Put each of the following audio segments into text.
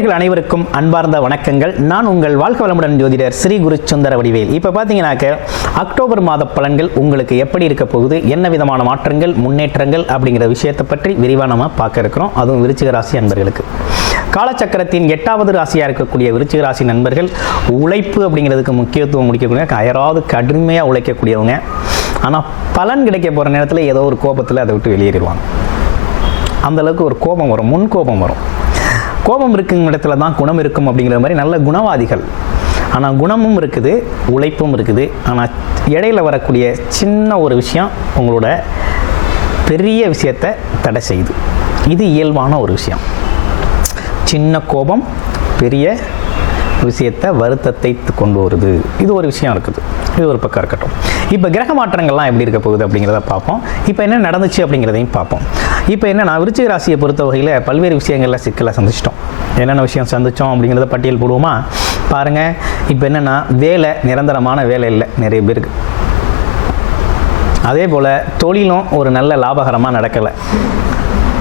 நேயர்கள் அனைவருக்கும் அன்பார்ந்த வணக்கங்கள். நான் உங்கள் வாழ்க வளமுடன் ஜோதிடர் ஸ்ரீ குரு சுந்தர வடிவேல். இப்போ பார்த்தீங்கன்னாக்க அக்டோபர் மாத பலன்கள் உங்களுக்கு எப்படி இருக்க போகுது, என்ன விதமான மாற்றங்கள் முன்னேற்றங்கள் அப்படிங்கிற விஷயத்தை பற்றி விரிவாக நம்ம பார்க்க இருக்கிறோம். அதுவும் விருச்சிக ராசி அன்பர்களுக்கு. காலச்சக்கரத்தின் 8வது ராசியாக இருக்கக்கூடிய விருச்சிக ராசி நண்பர்கள் உழைப்பு அப்படிங்கிறதுக்கு முக்கியத்துவம் முடிக்கக்கூடிய அயராவது கடுமையாக உழைக்கக்கூடியவங்க. ஆனால் பலன் கிடைக்க போகிற நேரத்தில் ஏதோ ஒரு கோபத்தில் அதை விட்டு வெளியேறிடுவாங்க. அந்தளவுக்கு ஒரு கோபம் வரும், முன் கோபம் வரும். கோபம் இருக்கும் இடத்துல தான் குணம் இருக்கும் அப்படிங்கிற மாதிரி நல்ல குணவாதிகள். ஆனால் குணமும் இருக்குது, உழைப்பும் இருக்குது. ஆனால் இடையில் வரக்கூடிய சின்ன ஒரு விஷயம் உங்களோட பெரிய விஷயத்தை தடை செய்யுது. இது இயல்பான ஒரு விஷயம். சின்ன கோபம் பெரிய விஷயத்தை வருத்தத்தை கொண்டு வருது. இது ஒரு விஷயம் இருக்குது. இது ஒரு பக்கம் இருக்கட்டும். இப்போ கிரக மாற்றங்கள்லாம் எப்படி இருக்க போகுது அப்படிங்கிறத பார்ப்போம். இப்போ என்ன நடந்துச்சு அப்படிங்கிறதையும் பார்ப்போம். இப்போ என்னென்னா விருச்சிக ராசியை பொறுத்த வகையில் பல்வேறு விஷயங்களில் சிக்கலை சந்திச்சிட்டோம். என்னென்ன விஷயம் சந்தித்தோம் அப்படிங்கிறத பட்டியல் போடுவோமா? பாருங்கள். இப்போ என்னென்னா வேலை, நிரந்தரமான வேலை இல்லை நிறைய பேருக்கு. அதே போல் தொழிலும் ஒரு நல்ல லாபகரமாக நடக்கலை.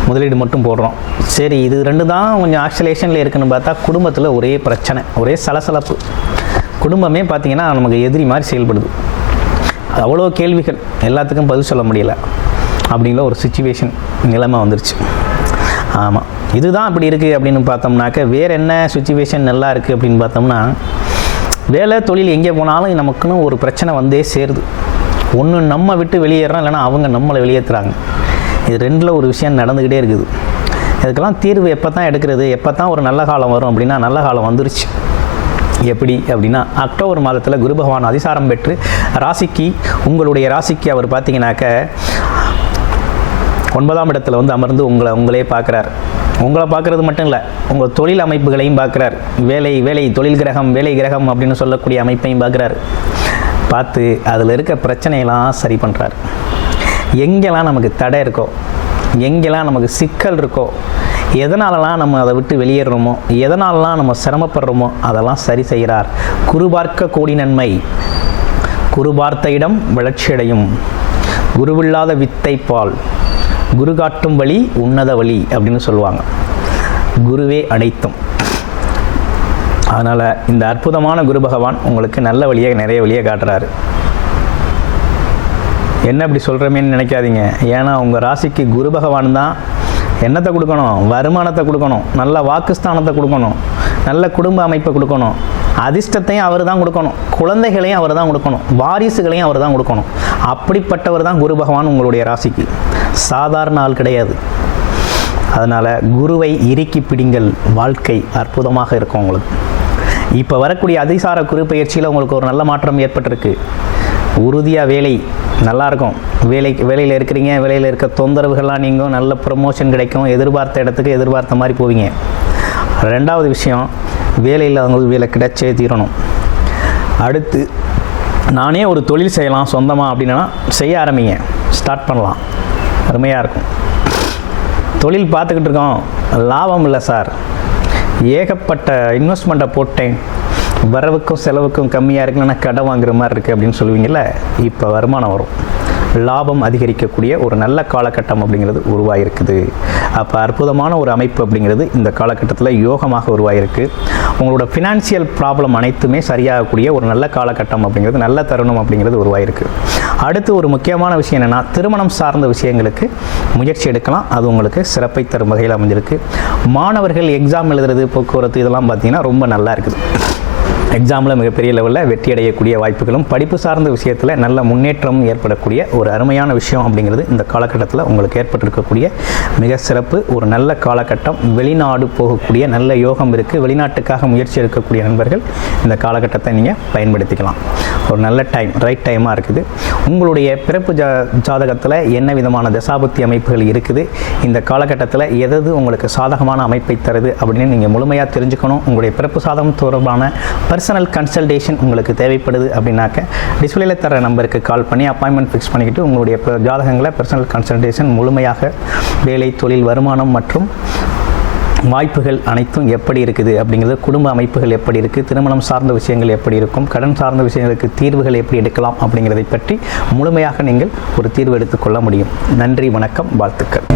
முதலீடு மட்டும் போடுறோம். சரி, இது ரெண்டு தான் கொஞ்சம் ஆக்சிலேஷனில் இருக்குன்னு பார்த்தா குடும்பத்தில் ஒரே பிரச்சனை, ஒரே சலசலப்பு. குடும்பமே பார்த்திங்கன்னா நமக்கு எதிரி மாதிரி செயல்படுது. அவ்வளோ கேள்விகள், எல்லாத்துக்கும் பதில் சொல்ல முடியல அப்படிங்கிற ஒரு சிச்சுவேஷன் நிலைமை வந்துருச்சு. ஆமாம், இதுதான் அப்படி இருக்குது அப்படின்னு பார்த்தோம்னாக்க வேறு என்ன சிச்சுவேஷன் நல்லா இருக்குது அப்படின்னு பார்த்தோம்னா, வேலை தொழில் எங்கே போனாலும் நமக்குன்னு ஒரு பிரச்சனை வந்தே சேருது. ஒன்று நம்ம விட்டு வெளியேறோம், இல்லைனா அவங்க நம்மளை வெளியேற்றுறாங்க. இது ரெண்டில் ஒரு விஷயம் நடந்துக்கிட்டே இருக்குது. இதுக்கெல்லாம் தீர்வு எப்போ தான் எடுக்கிறது, எப்போ தான் ஒரு நல்ல காலம் வரும் அப்படின்னா, நல்ல காலம் வந்துருச்சு. எப்படி அப்படின்னா, அக்டோபர் மாதத்தில் குரு பகவான் அதிசாரம் பெற்று ராசிக்கு, உங்களுடைய ராசிக்கு அவர் பார்த்தீங்கன்னாக்க 9ஆம் இடத்துல வந்து அமர்ந்து உங்களே பார்க்குறார். உங்களை பார்க்குறது மட்டும் இல்லை, உங்கள் தொழில் அமைப்புகளையும் பார்க்குறார். வேலை தொழில் கிரகம், வேலை கிரகம் அப்படின்னு சொல்லக்கூடிய அமைப்பையும் பார்க்குறார். பார்த்து அதில் இருக்க பிரச்சனையெல்லாம் சரி பண்ணுறார். எங்கெல்லாம் நமக்கு தடை இருக்கோ, எங்கெல்லாம் நமக்கு சிக்கல் இருக்கோ, எதனாலலாம் நம்ம அதை விட்டு வெளியேறணுமோ, எதனாலலாம் நம்ம சிரமப்படுறோமோ அதெல்லாம் சரி செய்கிறார். குரு பார்க்க கோடி நன்மை, குரு பார்த்த இடம் வளர்ச்சியடையும், குருவில்லாத வித்தை பால், குரு காட்டும் வழி உன்னத வழி அப்படின்னு சொல்லுவாங்க. குருவே அனைத்தும். அதனால் இந்த அற்புதமான குரு பகவான் உங்களுக்கு நல்ல வழியை, நிறைய வழியை காட்டுறாரு. என்ன அப்படி சொல்கிறமேன்னு நினைக்காதீங்க. ஏன்னா உங்கள் ராசிக்கு குரு பகவான் தான் என்னத்தை கொடுக்கணும், வருமானத்தை கொடுக்கணும், நல்ல வாக்குஸ்தானத்தை கொடுக்கணும், நல்ல குடும்ப அமைப்பை கொடுக்கணும், அதிர்ஷ்டத்தையும் அவர் தான் கொடுக்கணும், குழந்தைகளையும் அவர் தான் கொடுக்கணும், வாரிசுகளையும் அவர் தான் கொடுக்கணும். அப்படிப்பட்டவர் தான் குரு பகவான் உங்களுடைய ராசிக்கு. சாதாரண ஆள் கிடையாது. அதனால் குருவை இறுக்கி பிடிங்கள், வாழ்க்கை அற்புதமாக இருக்கும் உங்களுக்கு. இப்போ வரக்கூடிய அதிசார குரு பயிற்சியில் உங்களுக்கு ஒரு நல்ல மாற்றம் ஏற்பட்டிருக்கு. உறுதியாக வேலை நல்லாயிருக்கும். வேலையில் இருக்கிறீங்க, வேலையில் இருக்க தொந்தரவுகள்லாம் நீங்கும், நல்ல ப்ரமோஷன் கிடைக்கும், எதிர்பார்த்த இடத்துக்கு எதிர்பார்த்த மாதிரி போவீங்க. ரெண்டாவது விஷயம், வேலையில் அவங்களுக்கு வேலை கிடைச்சே தீரணும். அடுத்து, நானே ஒரு தொழில் செய்யலாம் சொந்தமாக அப்படின்னா செய்ய ஆரம்பிங்க, ஸ்டார்ட் பண்ணலாம், அருமையாக இருக்கும். தொழில் பார்த்துக்கிட்டு இருக்கோம், லாபம் இல்லை சார், ஏகப்பட்ட இன்வெஸ்ட்மெண்ட்டை போட்டேன், வரவுக்கும் செலவுக்கும் கம்மியாக இருக்குன்னா கடன் வாங்குற மாதிரி இருக்குது அப்படின்னு சொல்லுவீங்கள்ல, இப்போ வருமானம் வரும், லாபம் அதிகரிக்கக்கூடிய ஒரு நல்ல காலகட்டம் அப்படிங்கிறது உருவாகிருக்குது. அப்போ அற்புதமான ஒரு அமைப்பு அப்படிங்கிறது இந்த காலகட்டத்தில் யோகமாக உருவாகிருக்கு. உங்களோட ஃபினான்சியல் ப்ராப்ளம் அனைத்துமே சரியாகக்கூடிய ஒரு நல்ல காலகட்டம் அப்படிங்கிறது, நல்ல தருணம் அப்படிங்கிறது உருவாகிருக்கு. அடுத்து ஒரு முக்கியமான விஷயம் என்னென்னா, திருமணம் சார்ந்த விஷயங்களுக்கு முயற்சி எடுக்கலாம். அது உங்களுக்கு சிறப்பை தரும் வகையில் அமைஞ்சிருக்கு. மாணவர்கள் எக்ஸாம் எழுதுறது, போக்குவரத்து இதெல்லாம் பார்த்திங்கன்னா ரொம்ப நல்லா இருக்குது. எக்ஸாமில் மிகப்பெரிய லெவலில் வெற்றி அடையக்கூடிய வாய்ப்புகளும், படிப்பு சார்ந்த விஷயத்தில் நல்ல முன்னேற்றமும் ஏற்படக்கூடிய ஒரு அருமையான விஷயம் அப்படிங்கிறது இந்த காலகட்டத்தில் உங்களுக்கு ஏற்பட்டிருக்கக்கூடிய மிக சிறப்பு ஒரு நல்ல காலகட்டம். வெளிநாடு போகக்கூடிய நல்ல யோகம் இருக்குது. வெளிநாட்டுக்காக முயற்சி எடுக்கக்கூடிய நண்பர்கள் இந்த காலகட்டத்தை நீங்கள் பயன்படுத்திக்கலாம். ஒரு நல்ல டைம், ரைட் டைமாக இருக்குது. உங்களுடைய பிறப்பு ஜாதகத்தில் என்ன விதமான தசாபுத்தி அமைப்புகள் இருக்குது, இந்த காலகட்டத்தில் எது உங்களுக்கு சாதகமான அமைப்பை தருது அப்படின்னு நீங்கள் முழுமையாக தெரிஞ்சுக்கணும். உங்களுடைய பிறப்பு சாதகம் தொடர்பான பர்சனல் கன்சல்டேஷன் உங்களுக்கு தேவைப்படுது அப்படின்னாக்க டிஸ்பிளேல தர நம்பருக்கு கால் பண்ணி அப்பாயின்மெண்ட் ஃபிக்ஸ் பண்ணிக்கிட்டு உங்களுடைய ஜாதகங்களை பர்சனல் கன்சல்டேஷன் முழுமையாக வேலை, தொழில், வருமானம் மற்றும் வாய்ப்புகள் அனைத்தும் எப்படி இருக்குது அப்படிங்கிறது, குடும்ப அமைப்புகள் எப்படி இருக்குது, திருமணம் சார்ந்த விஷயங்கள் எப்படி இருக்கும், கடன் சார்ந்த விஷயங்களுக்கு தீர்வுகள் எப்படி எடுக்கலாம் அப்படிங்கிறதை பற்றி முழுமையாக நீங்கள் ஒரு தீர்வு எடுத்துக்கொள்ள முடியும். நன்றி, வணக்கம், வாழ்த்துக்கள்.